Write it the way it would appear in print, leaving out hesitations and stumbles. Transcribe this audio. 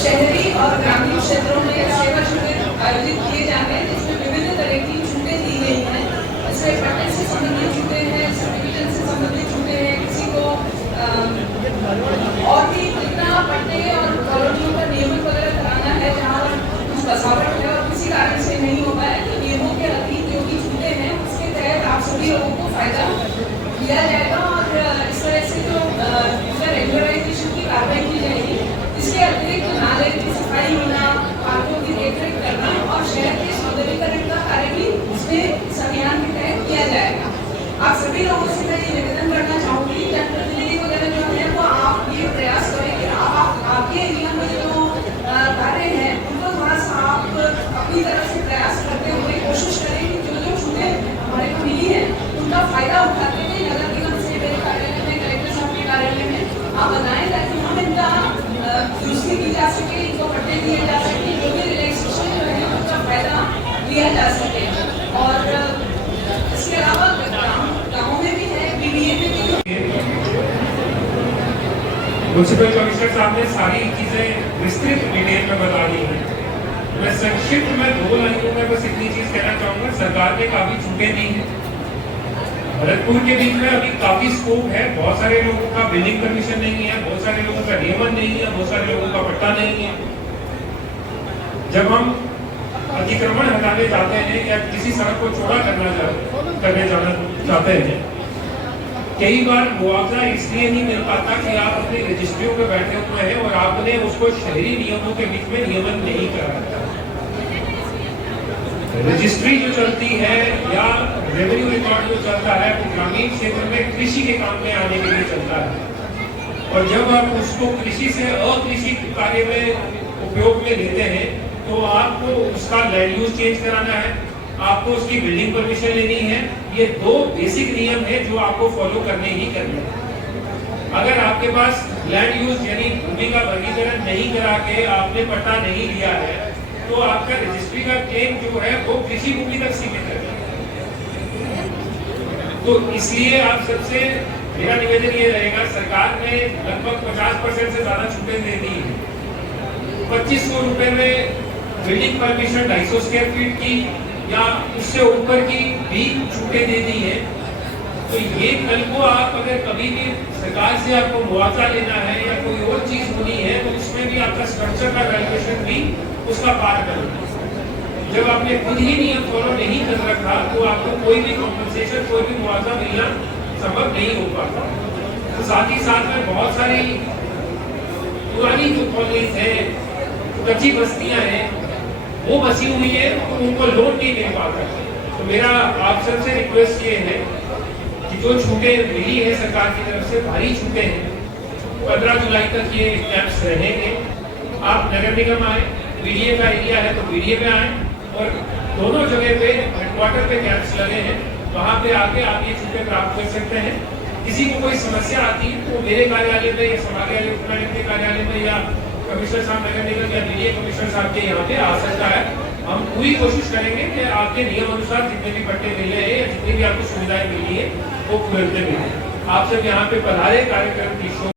शहरी और ग्रामीण क्षेत्रों में सेवा शिविर आयोजित किए जाते हैं जिसमें विभिन्न तरह की छूटें दी गई हैं। इसमें पट्टे से संबंधित छूटें हैं, सर्टिफिकेट से संबंधित छूटें हैं, किसी को और भी कितना पट्टे और कॉलोनियों का नियमन वगैरह कराना है जहाँ कुछ बसावट है और किसी कारण से नहीं हो पाया तो नियमों के अधीन जो भी छूटें हैं उसके तहत आप सभी लोगों को फायदा दिया जाएगा और इस तरह से जो रेगुलराइजेशन की कार्रवाई की जाएगी। इसके अतिरिक्त नाले की सफाई होना, पार्कों की देखरेख करना और शहर के सौंदर्यीकरण का कार्य भी इसमें इस अभियान के तहत किया जाएगा। आप सभी लोगों से मैं ये निवेदन करना चाहूंगी, जनप्रतिनिधि वगैरह जो है वो आप ये प्रयास करें कि आपके एरिया में जो कार्य हैं उनको थोड़ा सा आप अपनी तरफ से प्रयास करते हुए कोशिश करें कि जो जो छूटें हमारे को मिली है उनका फायदा उठाते हुए नगर निगम से मेरे कार्यालय में, कलेक्टर साहब के कार्यालय में आप बताएं ताकि हम इनका दुरुस्ती की जा सके, इनको पट्टे दिए जा सके, जो भी रिलैक्सेशन जो है उनका फायदा लिया जा सके। और इसके अलावा गाँव में भी है, बीडीए में भी म्युनिसिपल कमिश्नर साहब ने सारी चीजें विस्तृत डिटेल में बता दी है। मैं संक्षिप्त में 2 लाइनों में बस इतनी चीज कहना चाहूंगा। सरकार ने काफी छूटें दी हैं। भरतपुर के बीच में अभी काफी स्कोप है। बहुत सारे लोगों का बिल्डिंग परमिशन नहीं है, बहुत सारे लोगों का नियमन नहीं है, बहुत सारे लोगों का पट्टा नहीं है। जब हम अतिक्रमण हटाने जाते हैं या किसी सड़क को चौड़ा करने जाना चाहते हैं, कई बार मुआवजा इसलिए नहीं मिल पाता कि आप अपनी रजिस्ट्रियों पे बैठे हुए हैं और आपने उसको शहरी नियमों के बीच में नियमन नहीं करा। रजिस्ट्री जो चलती है या रेवेन्यू रिकॉर्ड जो चलता है वो ग्रामीण क्षेत्र में कृषि के काम में आने के लिए चलता है और जब आप उसको कृषि से अकृषि कार्य में उपयोग में लेते हैं तो आपको उसका लैंड यूज चेंज कराना है, आपको उसकी बिल्डिंग परमिशन लेनी है। ये 2 बेसिक नियम है जो आपको फॉलो करने ही करने हैं। अगर आपके पास लैंड यूज यानी भूमि का वर्गीकरण नहीं करा के आपने पट्टा नहीं लिया है तो आपका रजिस्ट्री का क्लेम जो है वो कृषि भूमि तक सीमित है। तो इसलिए आप सबसे मेरा निवेदन ये रहेगा, सरकार ने लगभग 50% से ज्यादा छूटें दे दी है। 2500 रुपए में बिल्डिंग परमिशन 250 स्क्वायर फीट की या उससे ऊपर की भी छूटें दे दी है। तो ये कल को आप अगर कभी भी सरकार से आपको मुआवजा लेना है या कोई और चीज होनी है तो उसमें भी आपका स्ट्रक्चर का वैल्यूएशन भी उसका पार करना। जब आपने खुद ही नियम फॉलो नहीं कर रखा तो आपको कोई भी कॉम्पनसेशन, कोई भी मुआवजा मिलना संभव नहीं हो पाता। तो साथ ही साथ में बहुत सारी पुरानी जो कॉलोनीज है, कच्ची बस्तियां हैं, वो बसी हुई है, उनको लोन नहीं मिल पाता। तो मेरा आप सबसे रिक्वेस्ट ये है कि जो छूटें मिली है सरकार की तरफ से, भारी छूटें हैं, 15 जुलाई तक ये कैंप्स रहेंगे। आप नगर निगम आए, बीडीए का एरिया है तो बीडीए में आए और दोनों जगह पे हेडक्वार्टर पे कैंप्स लगे हैं, वहाँ पे आके आप ये छूटें प्राप्त कर सकते हैं। किसी को कोई समस्या आती है तो मेरे कार्यालय में या समाज के कार्यालय में या कमिश्नर साहब नगर निगम या बीडीए कमिश्नर साहब के यहाँ पे आ सकता है। हम पूरी कोशिश करेंगे कि आपके नियम अनुसार जितने भी पट्टे मिले हैं या जितनी भी आपको सुविधाएं मिली है वो तुरंत मिले। आप सब यहाँ पे पधारे, कार्यक्रम की